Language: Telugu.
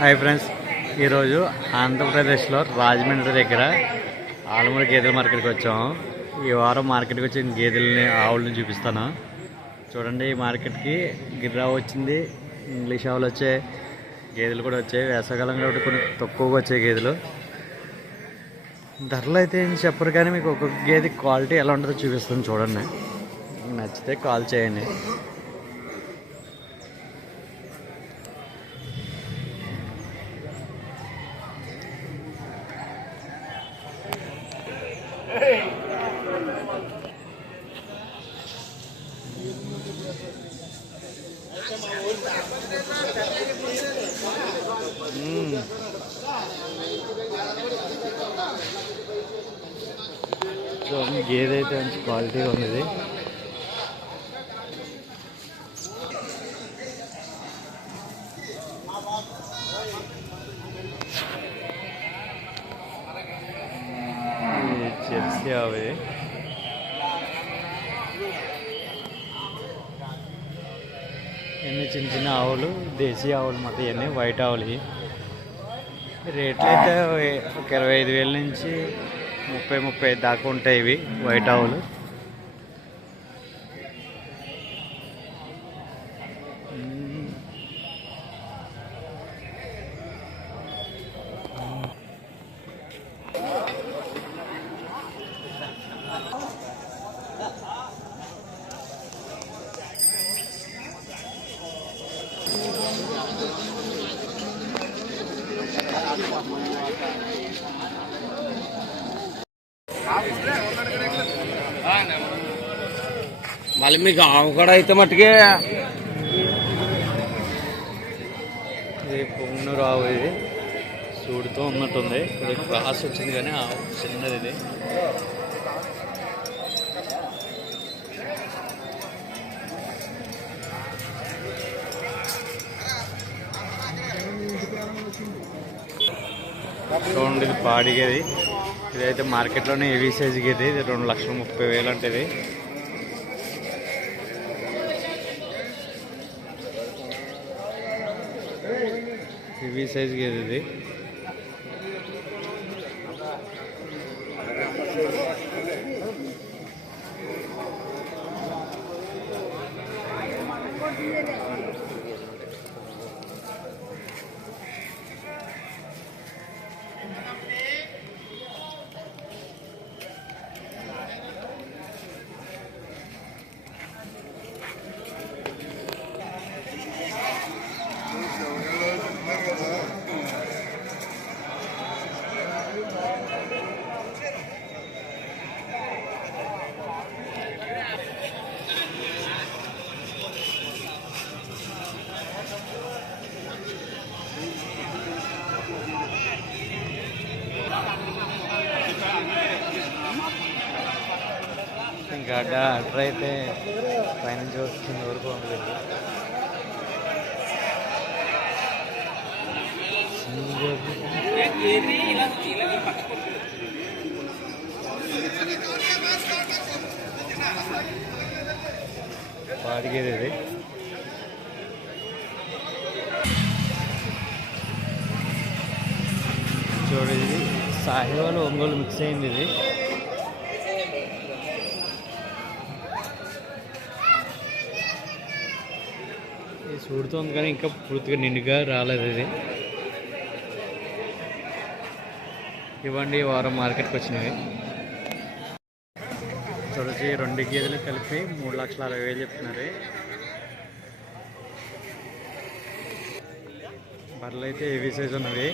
హాయ్ ఫ్రెండ్స్, ఈరోజు ఆంధ్రప్రదేశ్లో రాజమండ్రి దగ్గర ఆలమూరు గేదెల మార్కెట్కి వచ్చాము. ఈ వారం మార్కెట్కి వచ్చిన గేదెలని ఆవులని చూపిస్తాను. చూడండి, ఈ మార్కెట్కి గిర్రా వచ్చింది, ఇంగ్లీష్ ఆవులు వచ్చాయి, గేదెలు కూడా వచ్చాయి. వేసవకాలం కాబట్టి కొన్ని తక్కువగా వచ్చాయి గేదెలు. ధరలు అయితే ఏం చెప్పరు, కానీ మీకు ఒక్కొక్క గేదె క్వాలిటీ ఎలా ఉంటుందో చూపిస్తాను. చూడండి, నచ్చితే కాల్ చేయండి. చూడండి, గేదె అయితే మంచి క్వాలిటీగా ఉన్నది. జెర్సీ ఆవు, ఇవన్నీ చిన్న చిన్న ఆవులు, దేశీ ఆవులు మాట. ఇవన్నీ వైట్ ఆవులు. రేట్లు అయితే ఒక 25,000 నుంచి 30,000 దాకా ఉంటాయి ఇవి వైట్ ఆవులు. మళ్ళీ మీకు ఆవు కూడా అయితే మట్టుకే ఇది పొంగనూరు ఆవు. ఇది సూడుతో ఉన్నట్టుంది. ఇది క్రాస్ వచ్చింది, కానీ ఆవు చిన్నది. ఇది చూడండి, ఇది పాడిగేది. ఇదైతే మార్కెట్లోనే హెవీ సైజ్ గేది. ఇది 2,30,000 అంటే ఇది. హెవీ సైజ్ గేది ఇది. ఇంకా అడ్డర్ అయితే పైనుంచి వస్తుంది, వరకు ఉంటుంది. పాడిగేది ఇది. చూడండి, ఇది సాహివాల్ ఒంగోలు మిక్స్ అయింది. ఇది చూడుతోంది, కానీ ఇంకా పూర్తిగా నిండుగా రాలేదు. ఇది ఇవ్వండి, వారం మార్కెట్కి వచ్చినవి. చూడొచ్చి 2 గేదెలు కలిపి 3,60,000 చెప్తున్నారు. బర్రెలు అయితే హెవీ సైజ్ ఉన్నవి.